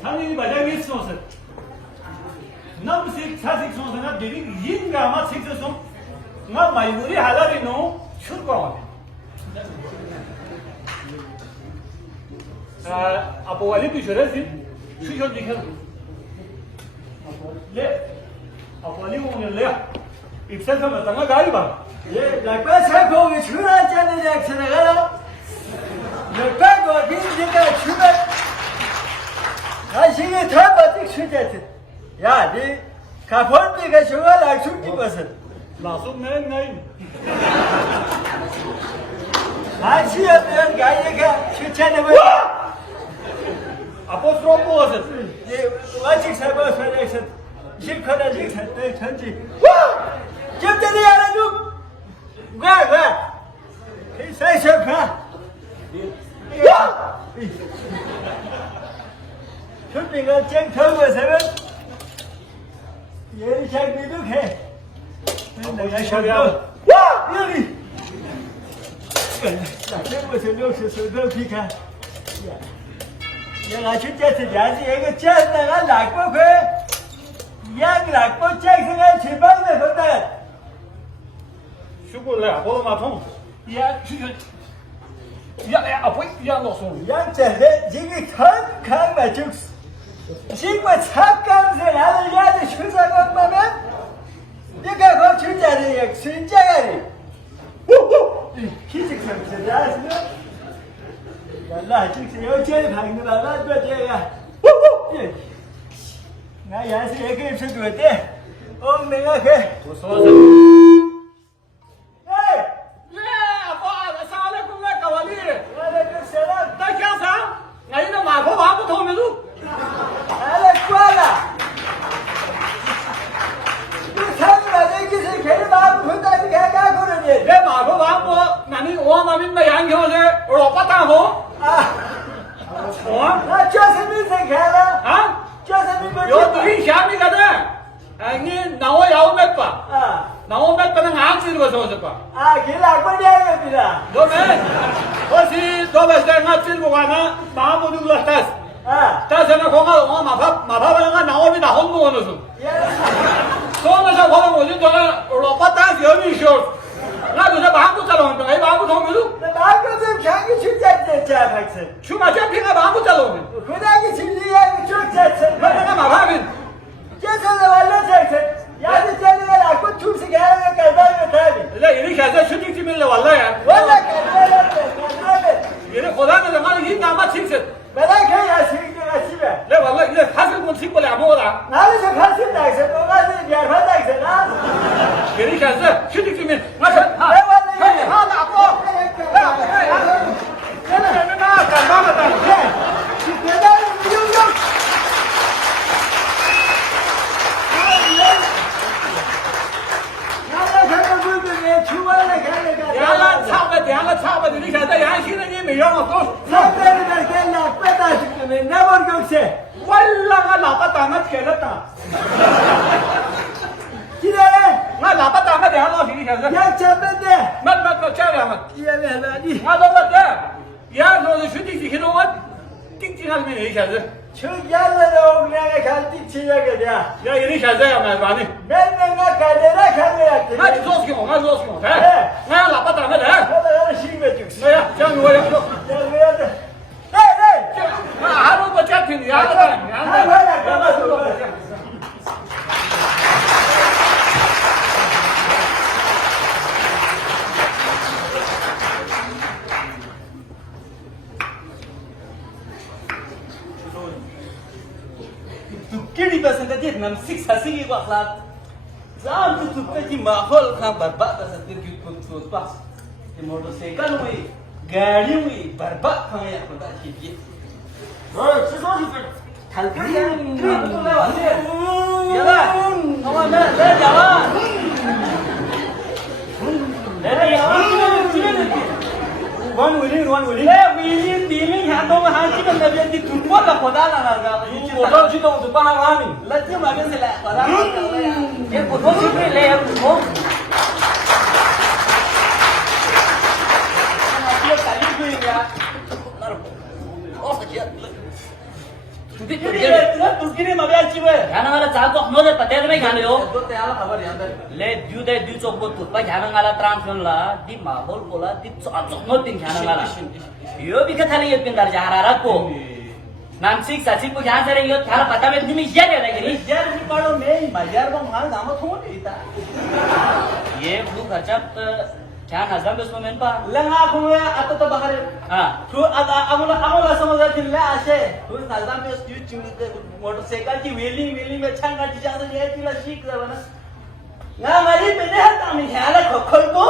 산이 맞아 있어서 남색 사색 소서나 되게 인가마 색소서 나 마이무리 하다리노 출과와 아빠 와리 비셔라지 수셔 지켜 예 아빠 와리 오늘래 입사서 맞다가 가이바 예 약간 살포기 출하자는 약체나가요 약간 거 빈지가 출하 다시게 더 버티 출자트 야니 가본디가 좋아라 죽지 것은 나속 내내 아시였던 가이가 출자는 아빠 스럽고 와서 예 와직 살포 소리에서 실컷한 직살때 전지 점들이 알아줘 와 사이셔파 쇼핑을 쨍 털고서는 얘를 잘 미룩해 내가 쇼핑 와! 여기 나 쨍고서 욕서서 너 비가 내가 진짜 특이하지 이거 짠나가 낙법해 양 낙법 쨍생한 제방을 본다 슈골래 아빠도 마통 야 슈셔 야 아빠 야 너송 양자해 지금 康맞죽스 지금 착감세 나를 야도 출사가 보면 네가 그 출자리 순자가리 기직성세 나스는 날라 직세 여전히 방금 알아 둬야 나 야스 얘기 없어 둬대 내가 그 motorcycle हुई गाड़ी हुई बर्बाद खाने या खुदा कीजिए One willing. Willing, dealing, hand over hand, chicken, the football, the Podana, you don't see the Panamani. Let's do my visit. If we don't see lay up to home. Off the jet. तुर्की ने मगाची वे ह्यानं चालतो मध्ये पत्यात नाही घालयो तो त्याला खबर यांदर ले दू चौक तुपा ह्यानं ट्रान्सफरला दी माहोल बोला दी चौक तीन ह्यानं यो भी कथाली ये पिंदर जहारा को नामसिक साची को ह्या जरे यो थारा पता में तुम्ही ये रे लगे जार मी पाडो मे मजार बा माल नाम थोड इता ये ब्लू खर्चात क्या हजार बस में पा लंगा खुया आता तो बाहेर हां तू आता आम्हाला समजा दिले असे तू सालदा में स्टीच चिंग मोटरसाइकिल की वेलिंग में छान गाडी जास्त ये तिला शिक जाव ना ना माझी पेने हात आम्ही ह्याला खखलतो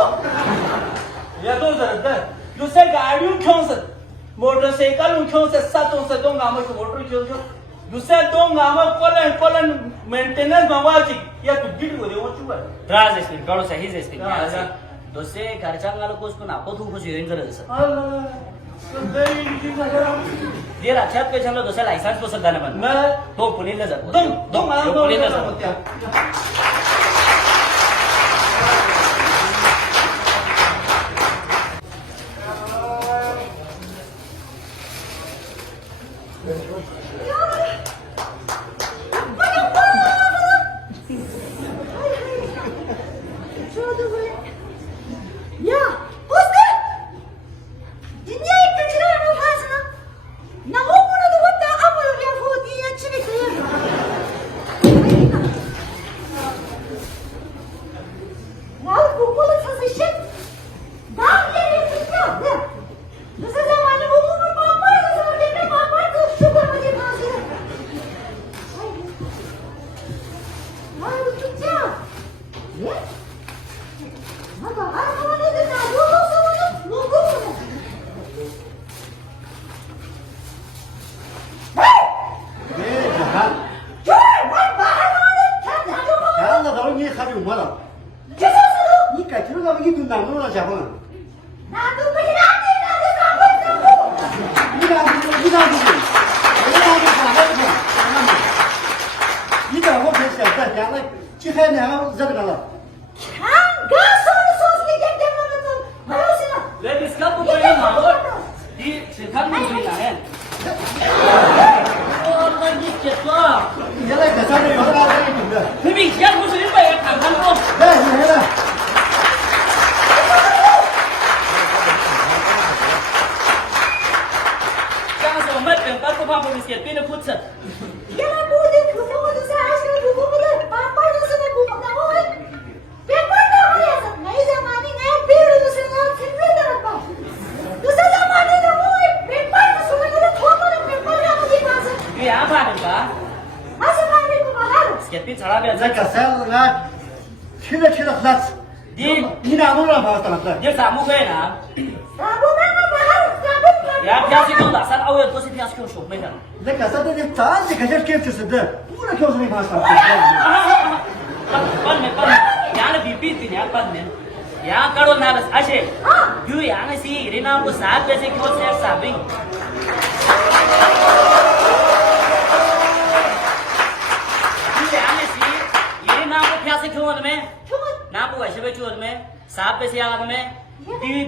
येतो जर दुसऱ्या गाडी घेऊन सर मोटरसाइकिल घेऊन सर सातों से दोन गाव मोटर घेऊन दुसऱ्या दोन गाव कोलन मेंटेनन्स मावाची या तू दीड मध्ये वचू त्रास असतील कळो सही असतील दोसे खर्चांगाला कोसकून आपण तू खुश येईन जरा दे राक्षात पे छानलो दोसे लायसन्स तो सध्या ना तो पुणेला जातो दोन मला पुणेला जातो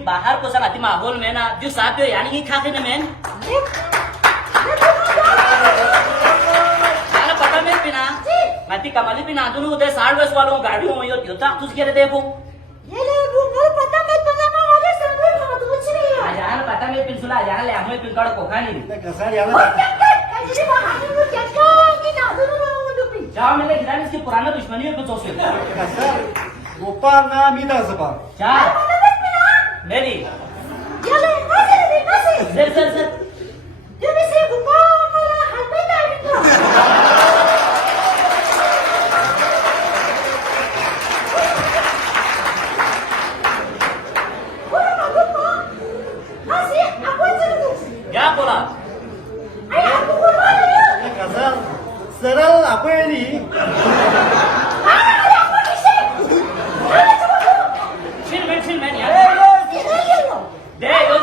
बाहर को सलाती माहौल में ना जो साथ यानी कि खाते न मैन यार पता में बिना मती कमाली बिना दोनों उधर 60 वर्ष वालों गाड़ियों में योता तुझ के देखो ये लोग मुझे पता में पता वाले संभल में तो कुछ नहीं है यार पता में पिन सुला यार ले हमें पिन काड़ कोखा नहीं कसा यार कैसे बहाने में क्या कि ना दोनों लोग जाओ मैंने खिलाड़ी इसकी पुराना दुश्मनी है तो से कसा गोपाल ना मीदा सपा चार मेरी सर तुम्हें से गोपाल हाथ में डाल क्या बोला कसा सरळ आपण चिल मैन यार दे यो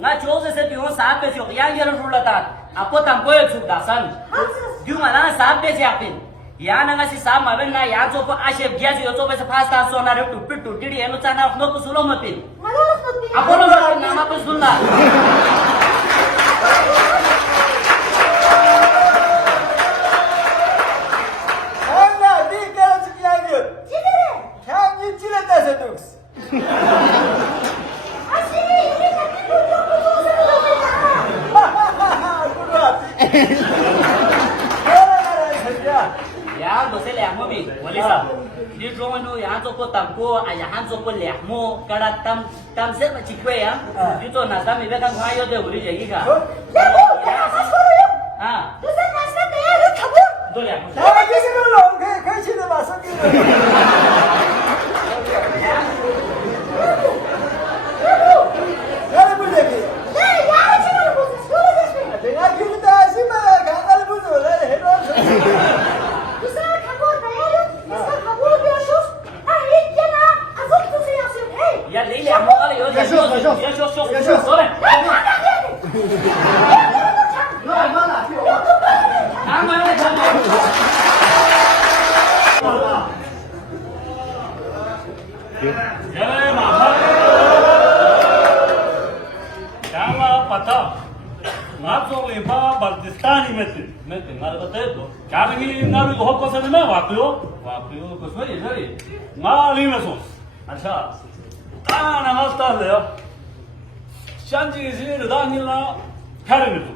nga chose se dio sa pe jo yang yero rula ta apo tam ko chu da san dio ma na sa pe ja pin ya na nga si sa ma ben na ya jo ko ashe gya ji jo pe sa pasta so na re tu pit tu ti eno cha na no ko sulo ma pin apo no na ma ko sunna Anne bir karıcık yangın. Kendi içine taşıdık. ya do se le mo bi wali sa ni jo ma no ya jo ko tam ko a ya han jo ko le mo kada tam se ma chi kwe ya ni to na ta mi be kan khwa yo de wali je gi ka ha do le mo Sana kesin oğlum. Kaçını basın gibi. Gel buraya bir. Bana gibi taşı mı? Kangal bu da öyle. Helal olsun. ya le le mo ala yo ya yo so le ama le जय माता क्या पता ना तो लेपा बल्तिस्तानी में थे ngal ba te to क्या लगी ना भी बहुत पसंद में वापियो ko sori ना ली में सोच अच्छा ताना मस्ता ले शांति से दानी ला खाने में तो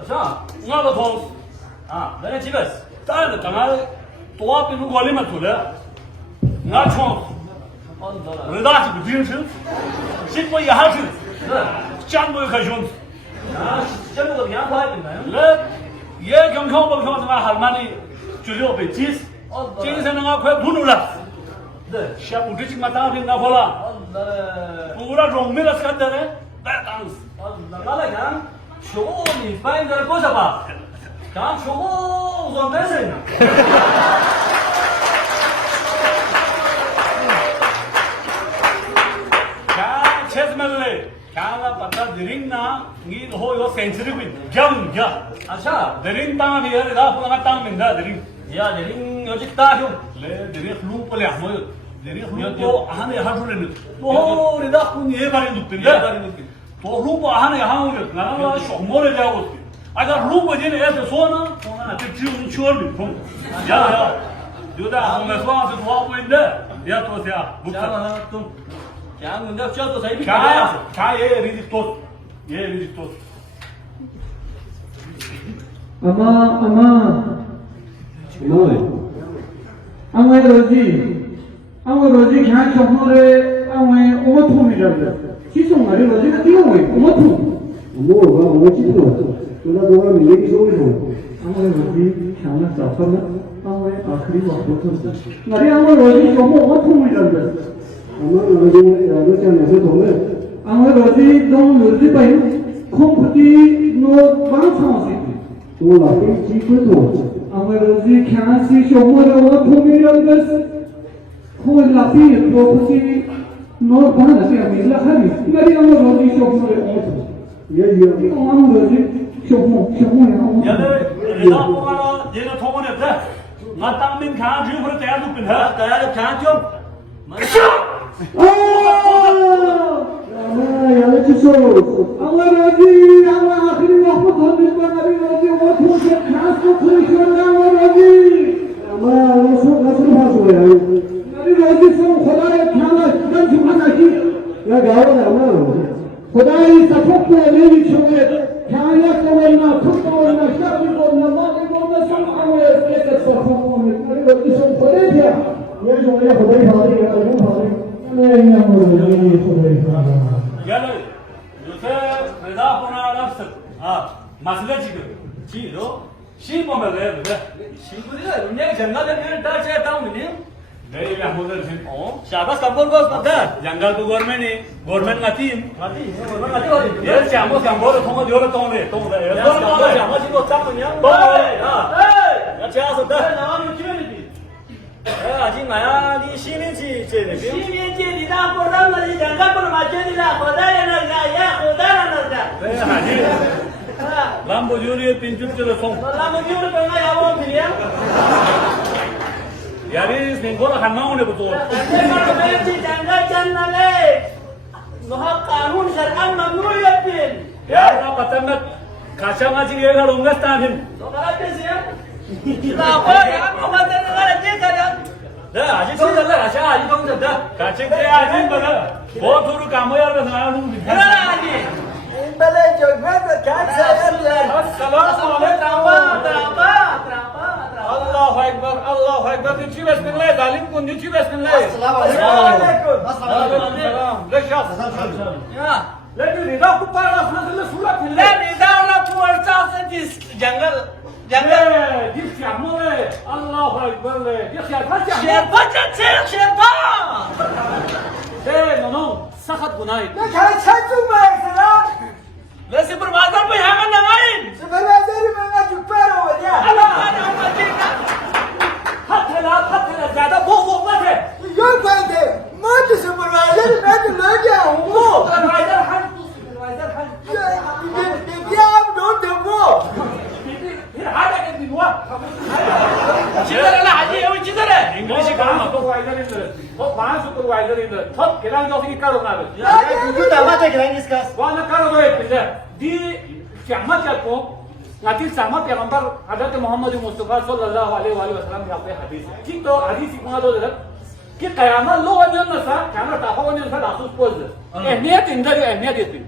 अच्छा ना तो थोस dane chibas ताने तमारे तो आप इन गोली में तो ले ना छों रिदास बिदिन से सिर्फ वो यहाँ से चांद वो खजून chân ko yang khoi bin na ले ये क्यों क्यों बोल क्यों तुम्हारा हलमानी चुलियों पे चीज चीज से ना कोई भून उड़ा de शायद उठी चिक मता भी ना बोला Allah पूरा रोंग में रस कर दे रहे dance ngala kan shogo ni fain dar ko sa ba kan shogo zon de se na क्या छेद में ले क्या ना पता दिरिंग ना नील हो यो सेंचुरी भी जम जा अच्छा दिरिंग तांग भी है रात को ना तांग मिंदा दिरिंग ya de ring yo jik ta hyung ले दिरिंग लूप पे ले हम दिरिंग लूप यो को आने यहाँ जुड़े नहीं तो रिदा कुन ये बारी दुखते ye bari nuki तो लूप आने यहाँ हो जाए ना ना शोमोरे जाओ उसके अगर लूप वजह ने ऐसे सोना तो ना तो जीवन छोड़ भी तुम या जो दा हम में स्वान से दुआ पुइंदे या तो से book cha tum cha mun da cho to sai bi क्या क्या ये रिदिक्टोस Ama ama roji kya chokore ama omotu mi jarde kisong ari roji ka tiyo mo omotu 뭐 멋지도 그러다 보면 얘기 소리 좀 ama roji kya na safana ama akhri waqt ngari ama roji chomo omotu mi jarde 아마 러시아에서 돈을 ama roji dong roji pai kompati no bang changsi 또 나쁜 지구도 ama roji kya si chomore omotu mi jarde ko lapi property no bana se amila khani ngari ama roji chomore omotu 얘기하기 ama roji chomo ya omotu यानी रिदा पुआला ये ना थोमो ने थे ना तांग मिन खां जीव पर तैयार दुपिन है kaya da kya chom 아마 야외주소 ama roji ama akhri waqt khani ngari roji omotu se khas ko khishon ama roji 아마 가서 봐줘야 ngari roji so khodaye khala dan subhana ki 야 가오나 아마 khodaye support ko levi chome kaya kawana khutawna shabi korna mali korna sam awe ek support ko ngari roji so khodaye 얘좀 내가 거기 봐야 돼 ne yamu roji khodaye यानी 요새 रिदा पुआला नफ्स मसले Chiro she में ले ले shinguri da dunya janga da ne da che ta mun ne ले या मोदर से shabas kambol ko da जंगल तो गवर्नमेंट ना टीम mati mati ho ये चामो कंबो तो थोमो दियो तो ले तो ले ya kambol ja ma ji ko ta mun ya ya cha so da na ma ni ni a ji ma ya ni shi ni ji che ne shi ne je ni da ko da ma ni janga ko ma je ni da ko da ya na ya ko da Haji, Lamborghini pinjut je lesong. Lah mau nyuruh pengen ya mau pilih. Yari sengkol hanau ne betul. Nanti kalau berarti jangan jangan leh. Noha kanun syar'an mamnu ya pin. Ya, pata met kaca ngaji ye kalau nggak tahin. So kalau apa sih? Kenapa ya? Apa negara dia kan? Dah, Haji sih dah, Haji Haji dong dah. Kaca dia Haji baga. Bahut dulu kamu ya dah sana dulu. Kenapa Haji? Böyle çökmez de kaç senedir. Assalamualaikum. Terapa. Allahu Ekber, Allahu Ekber. Niçin besmele? Zalim kun niçin besmele? Selamünaleyküm. Selam. Leşas. Ya. Lekin rida kupar nasıl surat Lah ile? ni dah orang puasa sedis jungle. Dis kamu le. Allahu Ekber le. Dis siapa siapa? Siapa cacing siapa? Nono. Sakat gunai. Ne kadar çaktın mı ekstra? Lah si berbazar pun jangan dengarin. Süpervizörü bana cüpper olur ya. Allah Allah Allah. Hatela. Zada bol mate. Yok bende. Madde süpervizörü ben de löge oldu. Supervisor han. Ya ne oldu bu? Bir hada ke dinwa. Cedera lah Haji, yang cedera. English ka supervisor indir. O pan supervisor indir. Thot kiran jo ki karo na. Kutu damat da giren iskas. Wana karo do etinde. Di kiamat ya ko ngati sama peygamber Hazrat Muhammad Mustafa sallallahu alaihi wasallam ya pe hadis. Kito hadis ko do da ki kıyamet lo ajan nasa kana ta ho ne sa dasus poz. Ehniyet indir ehniyet etti.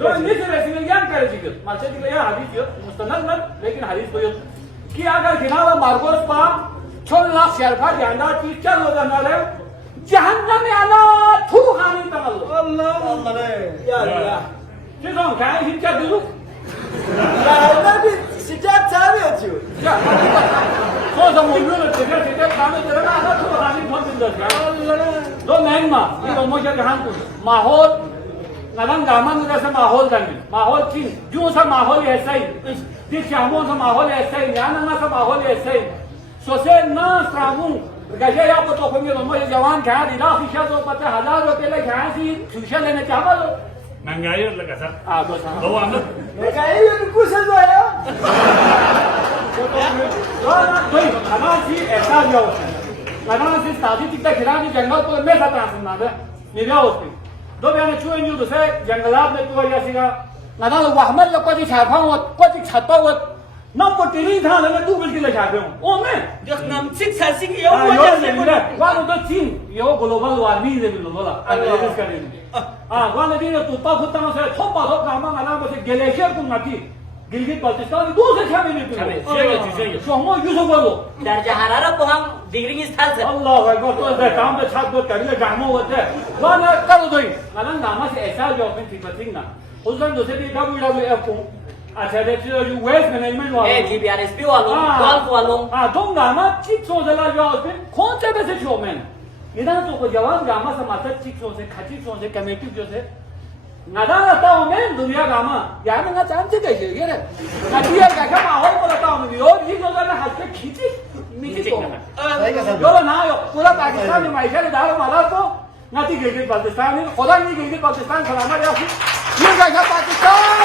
Do indi se resmi yan karıcı. Malçe diye ya hadis yok. Mustanad mı? Lekin hadis koyuyor. Ki agar ginava margos pa 6 lakh şerfa janda ki chal ho jana hai. Jahannam mein ala thu khani tamallu. Allah Allah. Ya ya. Çıkın kaya hiç çadırı. Ya ne bir sıcak çağrı atıyor. Ya. O zaman oluyor tekrar kanı terana ada thu khani thon dindir. Do mehma. Ye romoja jahan ko. Mahol nadam gaman जैसा माहौल दंगे. माहौल की जो सा माहौल ऐसा ही. दिख जामो सा माहौल ऐसा ही. याना सा माहौल ऐसा ही. सोसे ना स्रावू गजे या पतो कोई रोमो जवान खा दिला खिशा तो 50,000 रुपए ले खा सी खिशा लेने चाहो लो. महंगाई लगा सर. बस हां. दो आमद. Ne kadar iyi kuş ediyor ya. तो खाना सी ऐसा जाओ. खाना सी सादी तिक्ता खिलानी जंगल को में साथ आसना दे. निरा होती. दो बयान चुएं जो दूसरे जंगलात में तो या सीगा. नाना वहमल को जी छापा हो को जी छापा हो. नम को टीली था ले तू बिल्कुल ले छापे हो. ओ में Dah namsik sasik ya wajah saya. वाला तो चीन यो ग्लोबल वार्मिंग ले बिलो बोला. एनालिसिस करें. वाला दिन तो पा फुटा से थोपा थोप कामा गाना बस ग्लेशियर को नाती. गिलगित बाल्टिस्तान दूसरे छापे नहीं पिलो. सोमो यूसुफ बोलो. Darjah hararat pohang degree style se. Allah Akbar तो ऐसे काम पे छाप दो करिए गामो होते हैं वाला करो दो ही नाना नामा से ऐसा जो अपने ठीक बतिंग ना उस दिन दूसरे भी WWF को अच्छा देखिए जो वेस्ट मैनेजमेंट वाला GPRSP walong, golf walong. तुम नामा चिक सो जला जो उसमें कौन से वैसे शो में इधर तो को जवाब गामा से मात्र चिक सो से खची सो से कमेटिव जो से नादा रहता हूँ मैं दुनिया गामा यार मैं ना चांस कैसे ये रे नदिया क्या माहौल को रहता हूँ मैं और ये जो है हाथ पे खींची मीठी को जो ना यो पूरा पाकिस्तान में माइशा ने डालो माला को नाती गिलगित बाल्टिस्तान में खुदा नहीं गिलगित बाल्टिस्तान सलामत या फिर ये क्या पाकिस्तान